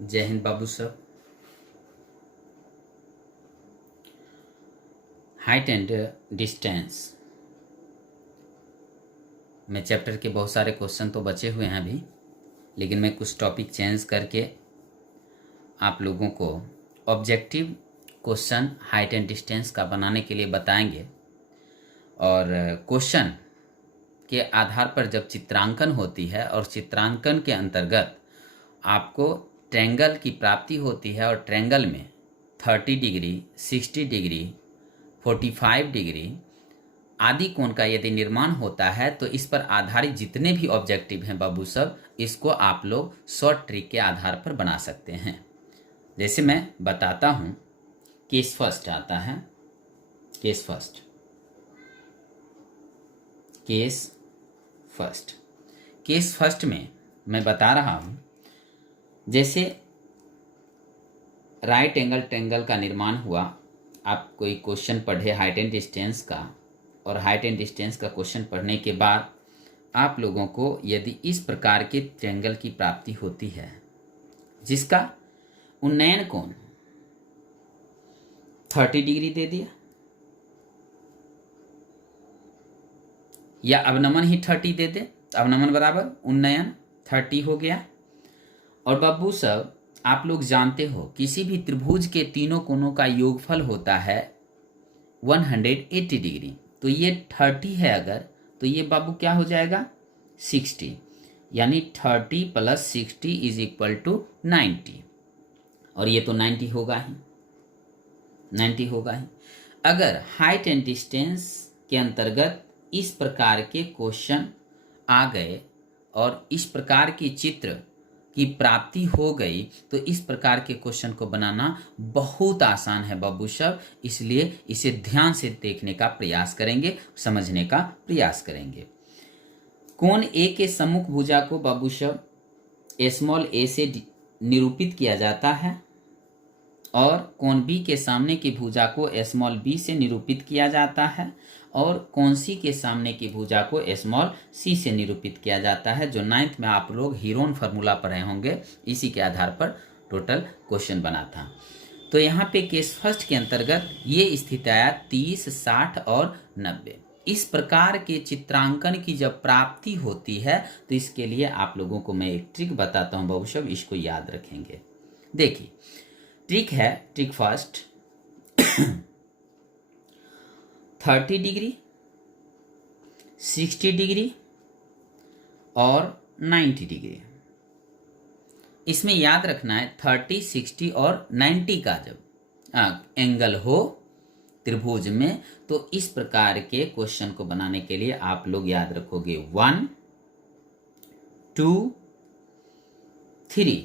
जय हिंद बाबू साहब। Height and distance में चैप्टर के बहुत सारे क्वेश्चन तो बचे हुए हैं अभी, लेकिन मैं कुछ टॉपिक चेंज करके आप लोगों को objective question height and distance का बनाने के लिए बताएंगे। और क्वेश्चन के आधार पर जब चित्रांकन होती है और चित्रांकन के अंतर्गत आपको ट्रायंगल की प्राप्ति होती है और ट्रायंगल में 30 डिग्री, 60 डिग्री, 45 डिग्री आदि कोण का यदि निर्माण होता है तो इस पर आधारित जितने भी ऑब्जेक्टिव हैं बाबू साहब, इसको आप लोग शॉर्ट ट्रिक के आधार पर बना सकते हैं। जैसे मैं बताता हूं, केस फर्स्ट आता है। केस फर्स्ट में मैं बता रहा हूं, जैसे राइट एंगल ट्रायंगल का निर्माण हुआ। आप कोई क्वेश्चन पढ़े हाइट एंड डिस्टेंस का, और हाइट एंड डिस्टेंस का क्वेश्चन पढ़ने के बाद आप लोगों को यदि इस प्रकार के ट्रायंगल की प्राप्ति होती है जिसका उन्नयन कोण 30 डिग्री दे दिया या अवनमन ही 30 दे दे, अवनमन बराबर उन्नयन 30 हो गया। और बाबू साहब आप लोग जानते हो किसी भी त्रिभुज के तीनों कोणों का योगफल होता है 180 डिग्री। तो ये 30 है अगर, तो ये बाबू क्या हो जाएगा 60, यानी 30 + 60 = 90। और ये तो 90 होगा ही, 90 होगा ही। अगर हाइट एंड डिस्टेंस के अंतर्गत इस प्रकार के क्वेश्चन आ गए और इस प्रकार की चित्र की प्राप्ति हो गई तो इस प्रकार के क्वेश्चन को बनाना बहुत आसान है बाबू साहब। इसलिए इसे ध्यान से देखने का प्रयास करेंगे, समझने का प्रयास करेंगे। कोण ए के सम्मुख भुजा को बाबू साहब a से निरूपित किया जाता है और कोण बी के सामने की भुजा को b से निरूपित किया जाता है और कोण सी के सामने की भुजा को c से निरूपित किया जाता है। जो 9th में आप लोग हीरोन फार्मूला पढ़े होंगे, इसी के आधार पर टोटल क्वेश्चन बना था। तो यहाँ पे केस फर्स्ट के अंतर्गत ये स्थिति आया 30, 60 और 90। इस प्रकार के चित्रांकन की जब प्राप्ति होती है तो इसके लिए आप लोगों को मैं एक ट्रिक बताता हूँ बाबू साहब, इसको याद रखेंगे। देखिए ट्रिक है, ट्रिक फर्स्ट 30 डिग्री, 60 डिग्री और 90 डिग्री। इसमें याद रखना है 30, 60 और 90 का जब एंगल हो त्रिभुज में तो इस प्रकार के क्वेश्चन को बनाने के लिए आप लोग याद रखोगे 1, 2, 3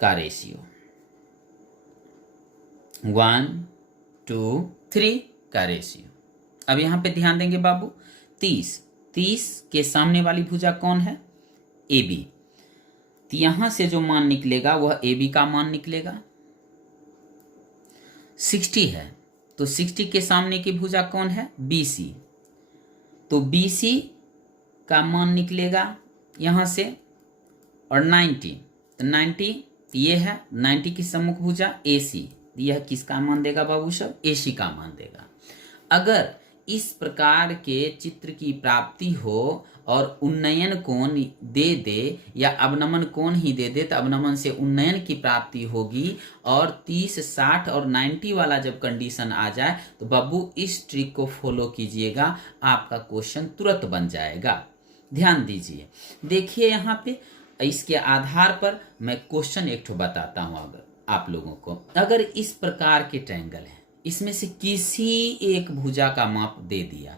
का रेशियो, 1, 2, 3 का रेशियो। अब यहां पे ध्यान देंगे बाबू, 30 के सामने वाली भुजा कौन है AB। तो यहां से जो मान निकलेगा वह AB का मान निकलेगा। 60 है तो 60 के सामने की भुजा कौन है BC, तो BC का मान निकलेगा यहां से। और 90, तो 90 ये है 90 की सम्मुख भुजा AC, यह किसका मान देगा बाबू साहब AC का मान देगा। अगर इस प्रकार के चित्र की प्राप्ति हो और उन्नयन कोण दे दे या अवनमन कोण ही दे दे तो अवनमन से उन्नयन की प्राप्ति होगी। और 30, 60 और 90 वाला जब कंडीशन आ जाए तो बाबू इस ट्रिक को फॉलो कीजिएगा, आपका क्वेश्चन तुरंत बन जाएगा। ध्यान दीजिए, देखिए यहाँ पे इसके आधार पर मैं क्वेश्चन एक ठो बताता हूँ। अगर आप लोगों को अगर इस प्रकार के ट्रायंगल है, इसमें से किसी एक भुजा का माप दे दिया,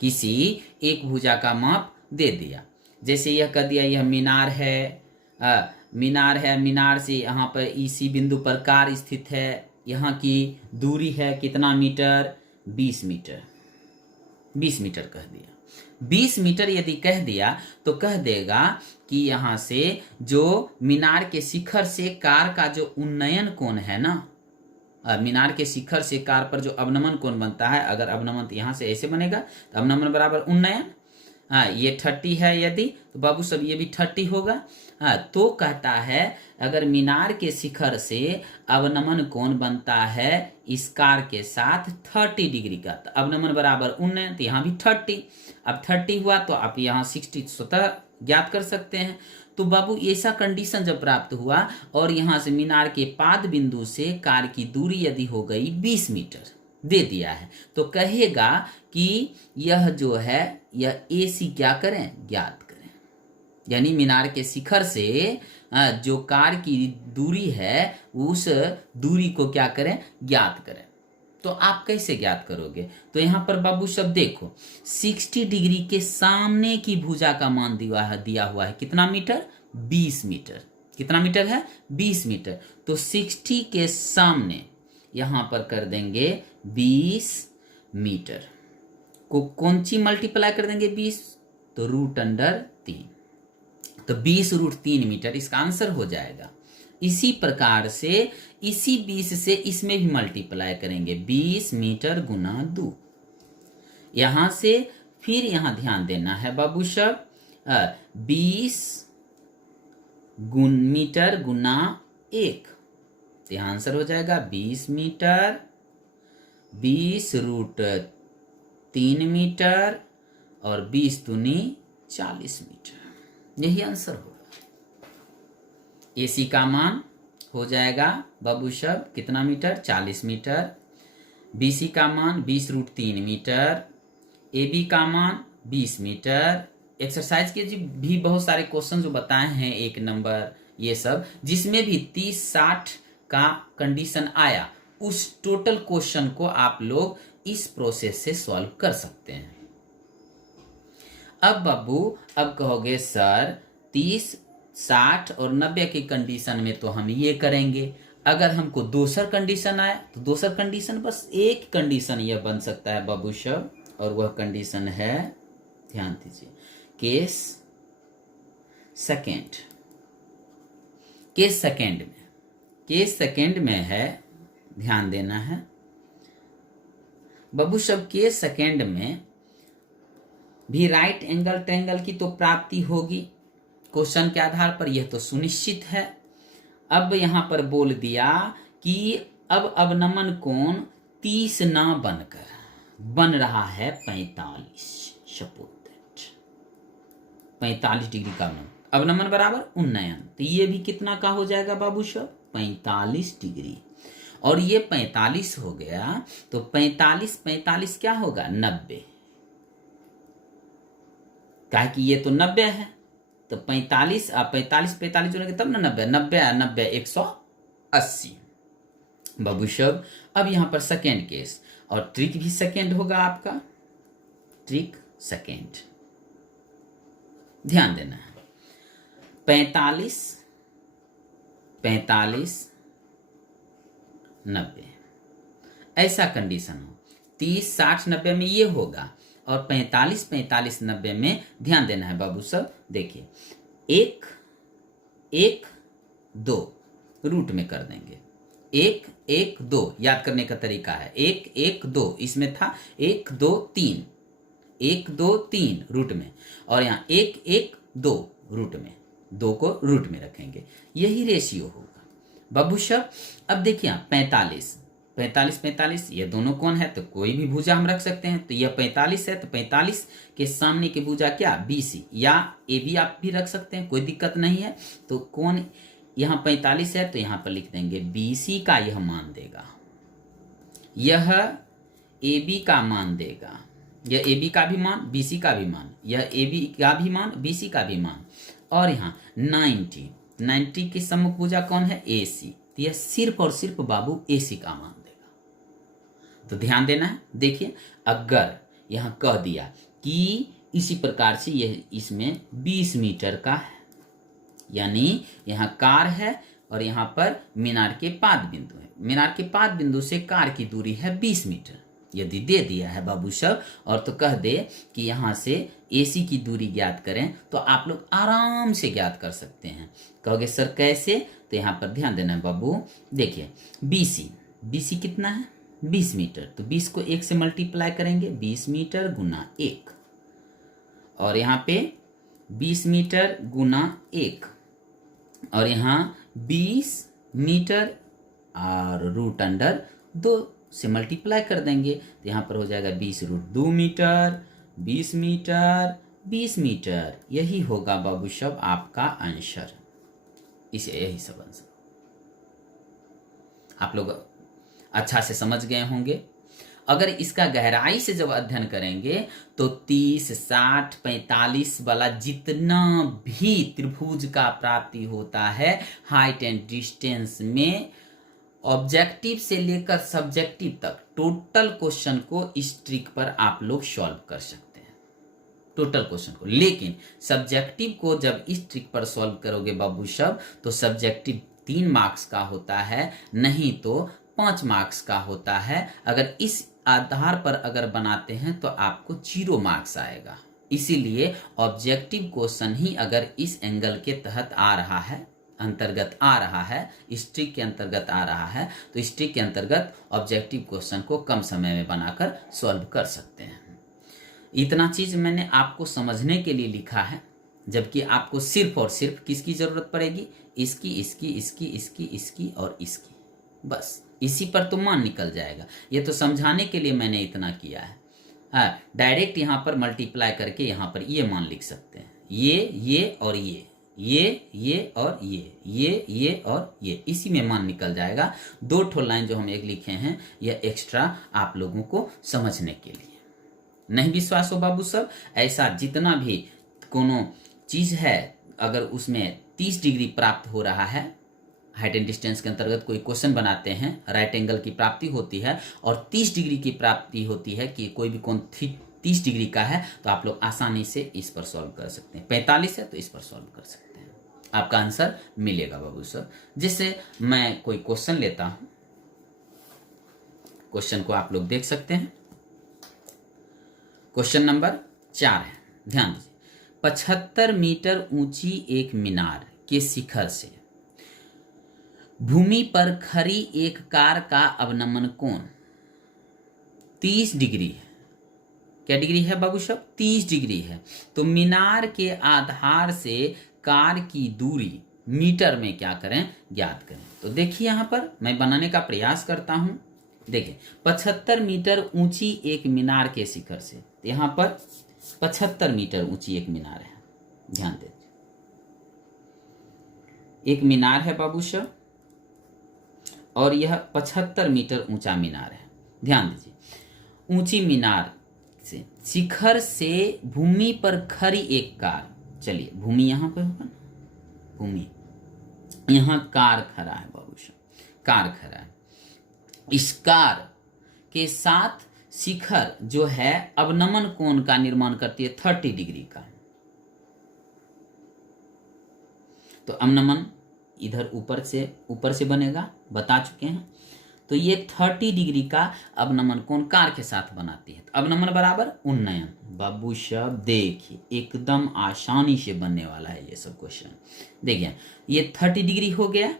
किसी एक भुजा का माप दे दिया, जैसे यह कह दिया यह मीनार है, मीनार से यहाँ पर इसी बिंदु पर कार स्थित है, यहाँ की दूरी है कितना मीटर 20 मीटर, 20 मीटर कह दिया। 20 मीटर यदि कह दिया तो कह देगा कि यहाँ से जो मीनार के शिखर से कार का जो उन्नयन कोण है ना, मीनार के शिखर से कार पर जो अवनमन कोण बनता है, अगर अवनमन यहाँ से ऐसे बनेगा तो अवनमन बराबर उन्नयन, हाँ ये 30 है यदि, तो बाबू सब ये भी 30 होगा। हाँ तो कहता है अगर मीनार के शिखर से अवनमन कोण बनता है इस कार के साथ 30 डिग्री का, तो अवनमन बराबर उन्नयन, तो यहाँ भी 30। अब 30 हुआ तो आप यहाँ 60 स्वतः ज्ञात कर सकते हैं। तो बाबू ऐसा कंडीशन जब प्राप्त हुआ और यहाँ से मीनार के पाद बिंदु से कार की दूरी यदि हो गई 20 मीटर दे दिया है, तो कहेगा कि यह जो है यह AC क्या करें, ज्ञात करें। यानी मीनार के शिखर से जो कार की दूरी है उस दूरी को क्या करें, ज्ञात करें। तो आप कैसे ज्ञात करोगे, तो यहां पर बाबू सब देखो 60 डिग्री के सामने की भुजा का मान दिया हुआ है कितना मीटर, 20 मीटर। कितना मीटर है, 20 मीटर। तो 60 के सामने यहां पर कर देंगे 20 मीटर को कौन सी मल्टीप्लाई कर देंगे 20, तो √3, तो 20√3 मीटर इसका आंसर हो जाएगा। इसी प्रकार से इसी 20 से इसमें भी मल्टीप्लाई करेंगे 20 मीटर गुना 2। यहां से फिर यहां ध्यान देना है बाबू सब 20 मीटर गुना 1, तो यहां आंसर हो जाएगा 20 मीटर, 20√3 मीटर और 20 दूनी 40 मीटर, यही आंसर होगा। AC का मान हो जाएगा बाबू सब कितना मीटर, 40 मीटर। BC का मान 20√3 मीटर। AB का मान 20 मीटर। एक्सरसाइज के भी बहुत सारे क्वेश्चन जो बताए हैं 1 नंबर ये सब, जिसमें भी 30-60 का कंडीशन आया, उस टोटल क्वेश्चन को आप लोग इस प्रोसेस से सॉल्व कर सकते हैं। अब बाबू अब कहोगे सर 30, 60 और 90 की कंडीशन में तो हम ये करेंगे, अगर हमको दूसर कंडीशन आया तो दूसर कंडीशन बस एक कंडीशन यह बन सकता है बाबू सब, और वह कंडीशन है, ध्यान दीजिए, केस सेकेंड। केस सेकेंड में है, ध्यान देना है बाबू सब। केस सेकेंड में भी राइट एंगल ट्रायंगल की तो प्राप्ति होगी क्वेश्चन के आधार पर, यह तो सुनिश्चित है। अब यहां पर बोल दिया कि अब अवनमन कोण 30 ना बनकर बन रहा है 45, सपोज दैट 45 डिग्री का अवनमन बराबर उन्नयन, तो ये भी कितना का हो जाएगा बाबू साहब, 45 डिग्री। और ये 45 हो गया तो 45 क्या होगा, 90, कहा कि ये तो 90 है, तो 45 जोड़ेंगे तब ना 90 180 बाबू साहब। अब यहां पर सेकेंड केस, और ट्रिक भी सेकेंड होगा आपका, ट्रिक सेकेंड, ध्यान देना है। 45 90 ऐसा कंडीशन हो, 30 60 90 में ये होगा, और 45 90 में ध्यान देना है बाबू सब। देखिए 1 1 2 रूट में कर देंगे, 1 1 2 याद करने का तरीका है, 1 1 2 इसमें था 1 2 3, 1 2 3 रूट में, और यहाँ 1 1 2 रूट में, 2 को रूट में रखेंगे, यही रेशियो होगा बाबू सब। अब देखिए 45 ये दोनों कौन है, तो कोई भी भुजा हम रख सकते हैं, तो यह 45 है, तो 45 के सामने की भुजा क्या, BC, या AB आप भी रख सकते हैं, कोई दिक्कत नहीं है। तो कौन यहाँ 45 है, तो यहाँ पर लिख देंगे BC का यह मान देगा, यह AB का मान देगा, यह AB का भी मान, BC का भी मान, यह AB का भी मान, BC का भी मान, और यहाँ 90 की सम्मुख भुजा कौन है, AC, तो यह सिर्फ और सिर्फ बाबू AC का मान देगा। तो ध्यान देना है, देखिए अगर यहां कह दिया कि इसी प्रकार से यह इसमें 20 मीटर का है, यानी यहां कार है और यहां पर मीनार के पाद बिंदु है, मीनार के पाद बिंदु से कार की दूरी है 20 मीटर यदि दे दिया है बाबू साहब, और तो कह दे कि यहां से AC की दूरी ज्ञात करें, तो आप लोग आराम से ज्ञात कर सकते हैं। कहोगे सर कैसे, तो यहां पर ध्यान देना है बाबू। देखिए BC कितना है, 20 मीटर, तो 20 को 1 से मल्टीप्लाई करेंगे, 20 मीटर गुना 1, और यहाँ पे 20 मीटर गुना 1, और यहाँ 20 मीटर और रूट अंडर 2 से मल्टीप्लाई कर देंगे, तो यहाँ पर हो जाएगा 20√2 मीटर, 20 मीटर, 20 मीटर। यही होगा बाबू साहब आपका आंसर। इसे यही सब आंसर आप लोग अच्छा से समझ गए होंगे। अगर इसका गहराई से जब अध्ययन करेंगे तो 30, 60, 45 वाला जितना भी त्रिभुज का प्राप्ति होता है हाइट एंड डिस्टेंस में, ऑब्जेक्टिव से लेकर सब्जेक्टिव तक टोटल क्वेश्चन को इस ट्रिक पर आप लोग सॉल्व कर सकते हैं, टोटल क्वेश्चन को। लेकिन सब्जेक्टिव को जब इस ट्रिक पर सॉल्व करोगे बाबू साहब तो सब्जेक्टिव 3 मार्क्स का होता है, नहीं तो 5 मार्क्स का होता है। अगर इस आधार पर अगर बनाते हैं तो आपको 0 मार्क्स आएगा। इसीलिए ऑब्जेक्टिव क्वेश्चन ही अगर इस एंगल के तहत आ रहा है, अंतर्गत आ रहा है, इस ट्रिक के अंतर्गत आ रहा है, तो इस ट्रिक के अंतर्गत ऑब्जेक्टिव क्वेश्चन को कम समय में बनाकर सॉल्व कर सकते हैं। इतना चीज मैंने आपको समझने के लिए लिखा है, जबकि आपको सिर्फ और सिर्फ किसकी जरूरत पड़ेगी, इसकी, इसकी, इसकी, इसकी, इसकी और इसकी, बस इसी पर तो मान निकल जाएगा। ये तो समझाने के लिए मैंने इतना किया है। हाँ, डायरेक्ट यहाँ पर मल्टीप्लाई करके यहाँ पर ये मान लिख सकते हैं, ये और ये और ये और ये, इसी में मान निकल जाएगा। 2 ठो लाइन जो हम एक लिखे हैं यह एक्स्ट्रा आप लोगों को समझने के लिए। नहीं विश्वास हो बाबू साहब, ऐसा जितना भी कोनो चीज है, अगर उसमें 30 डिग्री प्राप्त हो रहा है, हाइट एंड डिस्टेंस के अंतर्गत कोई क्वेश्चन बनाते हैं, राइट एंगल की प्राप्ति होती है और 30 डिग्री की प्राप्ति होती है कि कोई भी कोण 30 डिग्री का है, तो आप लोग आसानी से इस पर सॉल्व कर सकते हैं। 45 है तो इस पर सॉल्व कर सकते हैं, आपका आंसर मिलेगा बाबू सर। जिससे मैं कोई क्वेश्चन लेता हूं, क्वेश्चन को आप लोग देख सकते हैं। क्वेश्चन नंबर 4 है, ध्यान दीजिए। 75 मीटर ऊंची एक मीनार के शिखर से भूमि पर खड़ी एक कार का अवनमन कोण 30 डिग्री है। क्या डिग्री है बाबू साहब? 30 डिग्री है। तो मीनार के आधार से कार की दूरी मीटर में क्या करें, ज्ञात करें। तो देखिए यहां पर मैं बनाने का प्रयास करता हूं। देखिए 75 मीटर ऊंची एक मीनार के शिखर से, यहां पर 75 मीटर ऊंची एक मीनार है, ध्यान दीजिए। एक मीनार है बाबू साहब और यह 75 मीटर ऊंचा मीनार है। ध्यान दीजिए, ऊंची मीनार से शिखर से भूमि पर खड़ी एक कार, चलिए भूमि यहां पर होगा ना, भूमि यहां कार खड़ा है बाबू साहब, कार खड़ा है। इस कार के साथ शिखर जो है अवनमन कोण का निर्माण करती है 30 डिग्री का। तो अवनमन इधर ऊपर से बनेगा, बता चुके हैं। तो ये 30 डिग्री का अवनमन कोण कार के साथ बनाती है। तो अवनमन बराबर उन्नयन। बाबू साहब देखिए एकदम आसानी से बनने वाला है ये सब क्वेश्चन। देखिए ये 30 डिग्री हो गया,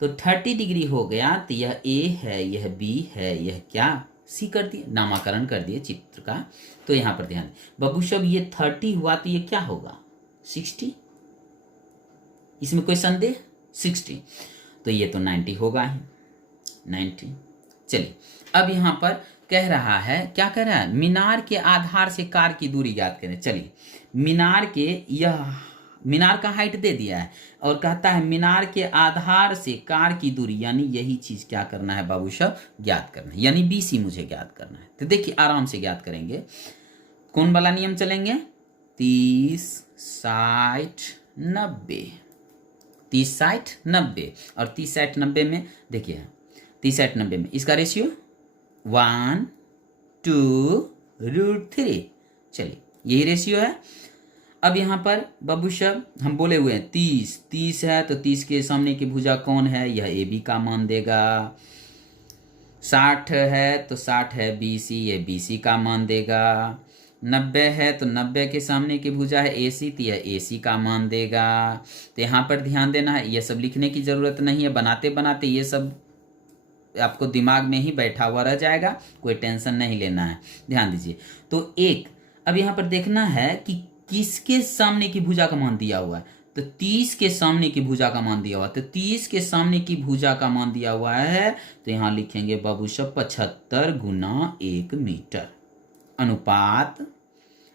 तो 30 डिग्री हो गया, तो यह ए है, यह बी है, यह क्या सी कर दिए, नामकरण कर दिए चित्र का। तो यहां पर ध्यान, बाबू साहब ये 30 हुआ तो ये क्या होगा 60, इसमें कोई संदेह, 60। तो ये तो 90 होगा ही, 90। चलिए अब यहां पर कह रहा है, क्या कह रहा है, मीनार के आधार से कार की दूरी ज्ञात करें। चलिए मीनार का हाइट दे दिया है और कहता है मीनार के आधार से कार की दूरी, यानी यही चीज क्या करना है बाबू साहब, ज्ञात करना है, यानी BC मुझे ज्ञात करना है। तो देखिए आराम से ज्ञात करेंगे, कौन वाला नियम चलेंगे, 30, 60, 90, 30, 60, 90 और 30, 60, 90 में देखिए 30, 60, 90 में इसका रेशियो 1/2√3। चलिए यही रेशियो है। अब यहां पर बाबू साहब हम बोले हुए हैं 30 है, तो 30 के सामने की भुजा कौन है, यह AB का मान देगा। 60 है तो 60 है BC, यह BC का मान देगा। 90 है तो 90 के सामने की भुजा है AC, तो यह AC का मान देगा। तो यहाँ पर ध्यान देना है, यह सब लिखने की जरूरत नहीं है, बनाते बनाते ये सब आपको दिमाग में ही बैठा हुआ रह जाएगा, कोई टेंशन नहीं लेना है। ध्यान दीजिए, तो एक अब यहाँ पर देखना है कि किसके सामने की भुजा का मान दिया हुआ है? तो 30 के सामने की भुजा का मान दिया हुआ है। तो 30 के सामने की भुजा का मान दिया हुआ है, तो यहां लिखेंगे बाबू साहब 75 गुना 1 मीटर अनुपात।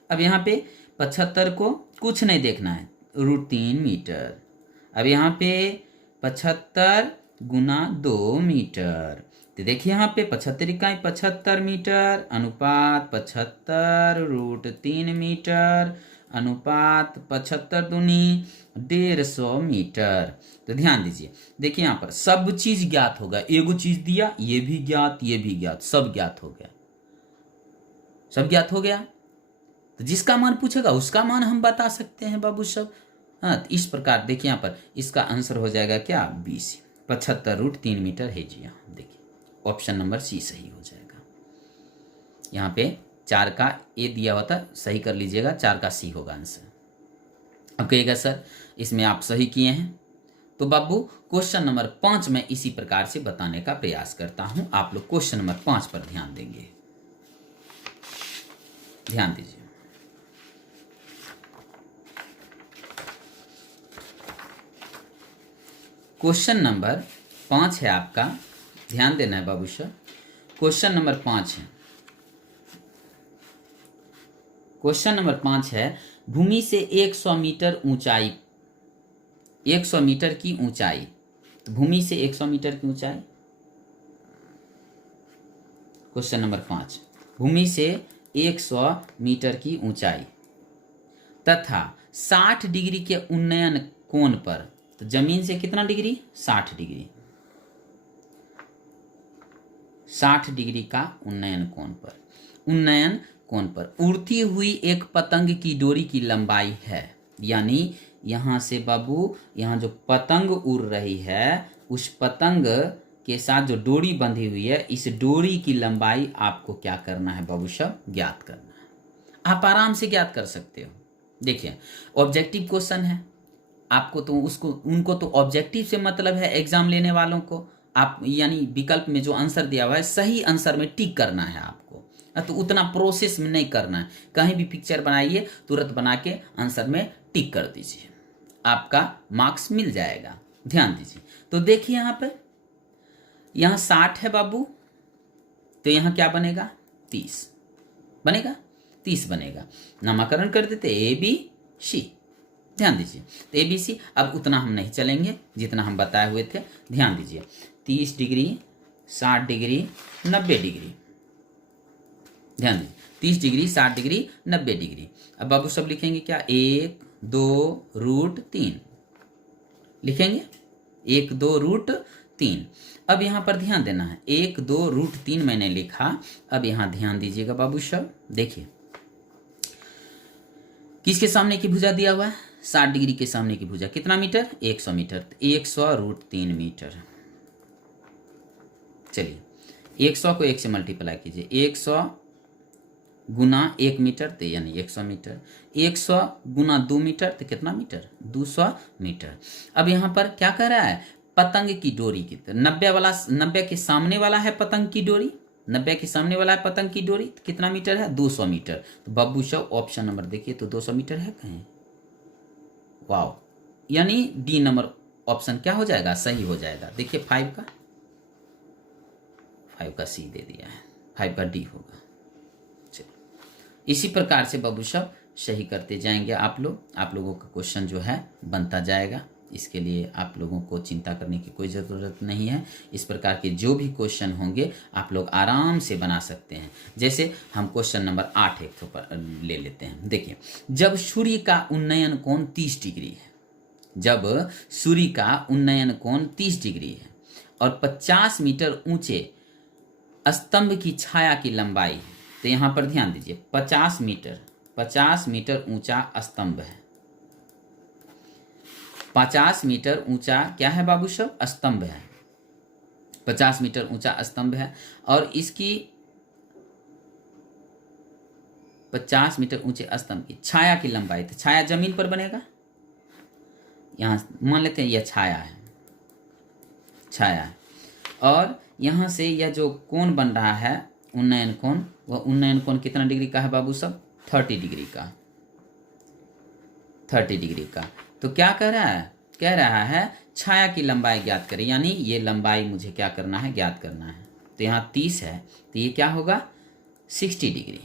अब यहाँ पे 75 को कुछ नहीं देखना है, √3 मीटर। अब यहाँ पे 75 गुना 2 मीटर, तो देखिए यहाँ पे 75 इकाई 75 मीटर अनुपात 75 √3 मीटर अनुपात 75 दूनी 150 मीटर। तो ध्यान दीजिए, देखिए यहाँ पर सब चीज ज्ञात होगा। एगो चीज दिया, ये भी ज्ञात, ये भी ज्ञात, सब ज्ञात हो गया, सब ज्ञात हो गया। तो जिसका मान पूछेगा उसका मान हम बता सकते हैं बाबू साहब। हाँ, तो इस प्रकार देखिए यहाँ पर इसका आंसर हो जाएगा क्या? 20, 75 √3 मीटर है जी। यहाँ देखिए ऑप्शन नंबर सी सही हो जाएगा। यहाँ पे 4 का ए दिया हुआ था, सही कर लीजिएगा, 4 का सी होगा आंसर। अब कहिएगा सर इसमें आप सही किए हैं। तो बाबू क्वेश्चन नंबर 5 में इसी प्रकार से बताने का प्रयास करता हूं। आप लोग क्वेश्चन नंबर 5 पर ध्यान देंगे, ध्यान दीजिए। क्वेश्चन नंबर 5 है आपका, ध्यान देना है बाबू साहब। क्वेश्चन नंबर 5 है, क्वेश्चन नंबर 5 है, भूमि से 100 मीटर ऊंचाई, 100 मीटर की ऊंचाई, तो भूमि से 100 मीटर की ऊंचाई। क्वेश्चन नंबर 5, भूमि से 100 मीटर की ऊंचाई तथा 60 डिग्री के उन्नयन कोण पर, तो जमीन से कितना डिग्री? 60 डिग्री, 60 डिग्री का उन्नयन कोण पर, उन्नयन कोण पर उड़ती हुई एक पतंग की डोरी की लंबाई है। यानी यहां से बाबू, यहां जो पतंग उड़ रही है उस पतंग के साथ जो डोरी बंधी हुई है, इस डोरी की लंबाई आपको क्या करना है बाबू साहब? ज्ञात करना है। आप आराम से ज्ञात कर सकते हो। देखिए ऑब्जेक्टिव क्वेश्चन है, आपको तो उसको, उनको तो ऑब्जेक्टिव से मतलब है एग्जाम लेने वालों को। आप यानी विकल्प में जो आंसर दिया हुआ है सही आंसर में टिक करना है आपको, तो उतना प्रोसेस में नहीं करना है। कहीं भी पिक्चर बनाइए, तुरंत बना के आंसर में टिक कर दीजिए, आपका मार्क्स मिल जाएगा। ध्यान दीजिए, तो देखिए यहाँ पे, यहाँ 60 है बाबू, तो यहाँ क्या बनेगा? 30 बनेगा, 30 बनेगा। नामाकरण कर देते ABC, ध्यान दीजिए। तो ABC, अब उतना हम नहीं चलेंगे जितना हम बताए हुए थे। ध्यान दीजिए, 30 डिग्री, 60 डिग्री, 90 डिग्री, ध्यान दीजिए, 30 डिग्री, 60 डिग्री, 90 डिग्री। अब बाबू सब लिखेंगे क्या? 1, 2, √3 लिखेंगे, 1, 2, √3। अब यहां पर ध्यान देना है, 1, 2, √3 मैंने लिखा। अब यहां ध्यान दीजिएगा बाबू सब, देखिए किसके सामने की भुजा दिया हुआ है? 60 डिग्री के सामने की भुजा, कितना मीटर? 100 metre, 100 √3 metre. चलिए 100 को 1 से मल्टीप्लाई कीजिए, 100 गुना 1 मीटर, तो यानी 100 मीटर, 100 गुना 2 मीटर, तो कितना मीटर? 200 मीटर। अब यहाँ पर क्या कर रहा है? पतंग की डोरी की, तो 90 वाला, 90 के सामने वाला है पतंग की डोरी, 90 के सामने वाला है पतंग की डोरी, तो कितना मीटर है? 200 मीटर। तो बाबू साहब ऑप्शन नंबर देखिए, तो 200 मीटर है कहीं? वाओ, यानी डी नंबर ऑप्शन क्या हो जाएगा? सही हो जाएगा। देखिए 5 का सी दे दिया है, 5 का डी होगा। इसी प्रकार से बाबू साहब सही करते जाएंगे आप लोगों का क्वेश्चन जो है बनता जाएगा। इसके लिए आप लोगों को चिंता करने की कोई ज़रूरत नहीं है। इस प्रकार के जो भी क्वेश्चन होंगे आप लोग आराम से बना सकते हैं। जैसे हम क्वेश्चन नंबर 8 एक तो ले लेते हैं। देखिए, जब सूर्य का उन्नयन कोण 30 डिग्री है, जब सूर्य का उन्नयन कोण 30 डिग्री है और 50 मीटर ऊंचे स्तंभ की छाया की लंबाई है, तो यहां पर ध्यान दीजिए, 50 मीटर ऊंचा स्तंभ है। 50 मीटर ऊंचा क्या है बाबू साहब? स्तंभ है। 50 मीटर ऊंचा स्तंभ है और इसकी 50 मीटर ऊंचे स्तंभ की छाया की लंबाई, तो छाया जमीन पर बनेगा। यहां मान लेते हैं यह छाया है, छाया है, और यहां से यह जो कोण बन रहा है उन्नयन कोण, वह उन्नयन कोण कितना डिग्री का है बाबू साहब? 30 डिग्री का। 30 डिग्री का। तो क्या कह रहा है, कह रहा है छाया की लंबाई ज्ञात करें, यानी ये लंबाई मुझे क्या करना है, ज्ञात करना है। तो यहाँ 30 है तो ये क्या होगा 60 डिग्री।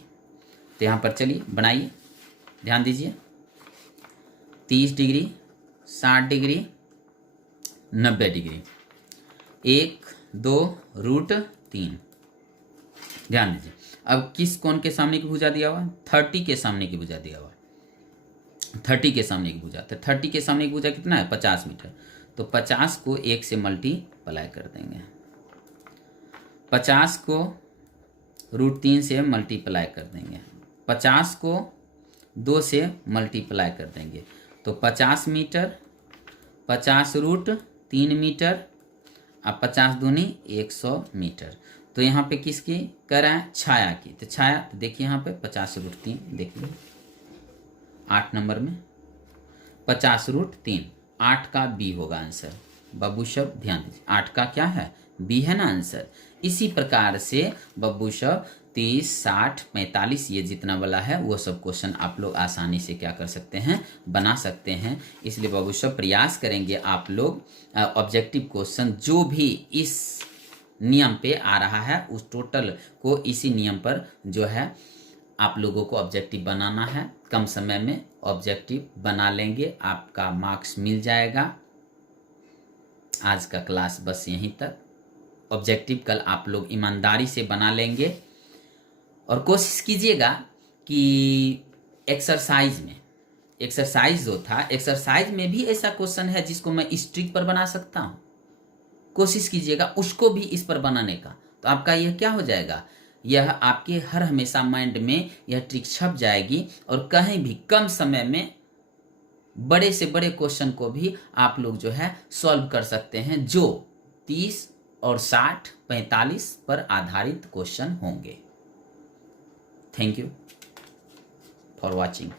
तो यहाँ पर चलिए बनाइए, ध्यान दीजिए 30 डिग्री, 60 डिग्री, 90 डिग्री, 1 2 √3। ध्यान दीजिए अब किस कोण के सामने की भुजा दिया हुआ, 30 के सामने की भुजा दिया हुआ, 30 के सामने की भुजा। तो 30 के सामने की भुजा कितना है 50 मीटर। तो 50 को 1 से मल्टीप्लाई कर देंगे, 50 को √3 से मल्टीप्लाई कर देंगे, 50 को 2 से मल्टीप्लाई कर देंगे। तो 50 मीटर, 50 √3 मीटर, अब 50 दूनी 100 मीटर। तो यहाँ पे किसकी कह रहा है, छाया की। तो छाया, तो देखिए यहाँ पे 50 √3, देखिए 8 नंबर में 50 √3, 8 का बी होगा आंसर। बब्बू शब्द ध्यान दीजिए, 8 का क्या है, बी है ना आंसर। इसी प्रकार से बब्बू शब्द 30, 60, 45 ये जितना वाला है वो सब क्वेश्चन आप लोग आसानी से क्या कर सकते हैं, बना सकते हैं। इसलिए बब्बू शब्द प्रयास करेंगे आप लोग ऑब्जेक्टिव क्वेश्चन जो भी इस नियम पे आ रहा है उस टोटल को इसी नियम पर जो है आप लोगों को ऑब्जेक्टिव बनाना है। कम समय में ऑब्जेक्टिव बना लेंगे, आपका मार्क्स मिल जाएगा। आज का क्लास बस यहीं तक। ऑब्जेक्टिव कल आप लोग ईमानदारी से बना लेंगे और कोशिश कीजिएगा कि एक्सरसाइज जो था, एक्सरसाइज में भी ऐसा क्वेश्चन है जिसको मैं इस ट्रिक पर बना सकता हूँ। कोशिश कीजिएगा उसको भी इस पर बनाने का, तो आपका यह क्या हो जाएगा, यह आपके हर हमेशा माइंड में यह ट्रिक छप जाएगी और कहीं भी कम समय में बड़े से बड़े क्वेश्चन को भी आप लोग जो है सॉल्व कर सकते हैं, जो 30 और 60, 45 पर आधारित क्वेश्चन होंगे। Thank you for watching.